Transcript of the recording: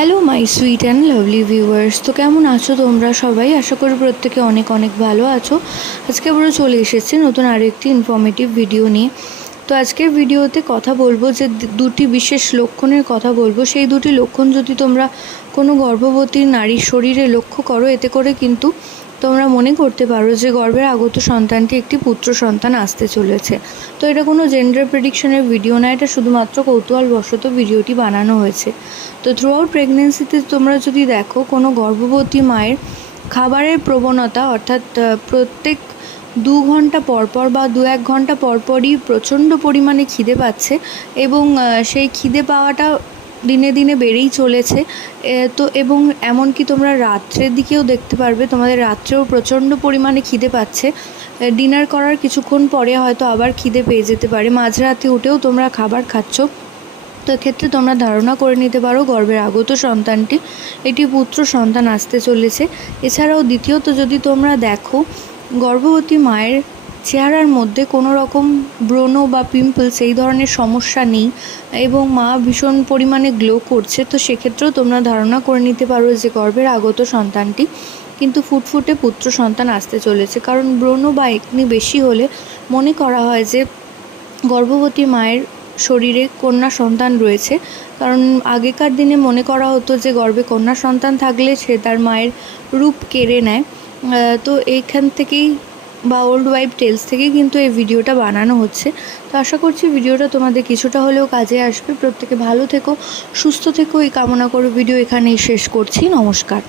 Hello my sweet and lovely viewers তো কেমন আছো তোমরা সবাই? আশা করি প্রত্যেকে অনেক অনেক ভালো আছো। আজকে আমরা চলে এসেছি নতুন আরও একটি ইনফর্মেটিভ ভিডিও নিয়ে। তো আজকের ভিডিওতে কথা বলব যে দুটি বিশেষ লক্ষণের কথা বলব। সেই দুটি লক্ষণ যদি তোমরা কোনো গর্ভবতী নারীর শরীরে লক্ষ্য করো, এতে করে কিন্তু তোমরা মনে করতে পারো যে গর্ভের আগত সন্তানটি একটি পুত্র সন্তান আসতে চলেছে। তো এটা কোনো জেন্ডার প্রেডিকশনের ভিডিও না, এটা শুধুমাত্র কৌতূহলবশত ভিডিওটি বানানো হয়েছে। তো থ্রু আউট প্রেগনেন্সিতে তোমরা যদি দেখো, কোনো গর্ভবতী মায়ের খাবারের প্রবণতা, অর্থাৎ প্রত্যেক দু ঘণ্টা পরপর বা দু এক ঘণ্টা পরপরই প্রচণ্ড পরিমাণে খিদে পাচ্ছে এবং সেই খিদে পাওয়াটা দিনে দিনে বেড়েই চলেছে। তো এবং এমনকি তোমরা রাত্রের দিকেও দেখতে পারবে, তোমাদের রাত্রেও প্রচণ্ড পরিমাণে খিদে পাচ্ছে। ডিনার করার কিছুক্ষণ পরে হয়তো আবার খিদে পেয়ে যেতে পারে। মাঝরাতে উঠেও তোমরা খাবার খাচ্ছ। তো এক্ষেত্রে তোমরা ধারণা করে নিতে পারো, গর্ভের আগত সন্তানটি, এটি পুত্র সন্তান আসতে চলেছে। এছাড়াও দ্বিতীয়ত যদি তোমরা দেখো, গর্ভবতী মায়ের চেহারার মধ্যে কোনো রকম ব্রণ বা পিম্পলস এই ধরনের সমস্যা নেই এবং মা ভীষণ পরিমাণে গ্লো করছে। তো সেক্ষেত্রেও তোমরা ধারণা করে নিতে পারো যে গর্ভের আগত সন্তানটি কিন্তু ফুটফুটে পুত্র সন্তান আসতে চলেছে। কারণ ব্রণ বা একনি বেশি হলে মনে করা হয় যে গর্ভবতী মায়ের শরীরে কন্যা সন্তান রয়েছে। কারণ আগেকার দিনে মনে করা হতো যে গর্ভে কন্যা সন্তান থাকলে সে তার মায়ের রূপ কেড়ে নেয়। তো এইখান থেকেই বা ওল্ড ওয়াইফ টেলস থেকে কিন্তু এই ভিডিওটা বানানো হচ্ছে। তো আশা করছি ভিডিওটা তোমাদের কিছুটা হলেও কাজে আসবে। প্রত্যেকে ভালো থেকো, সুস্থ থেকো। এই কামনা করে ভিডিও এখানেই শেষ করছি। নমস্কার।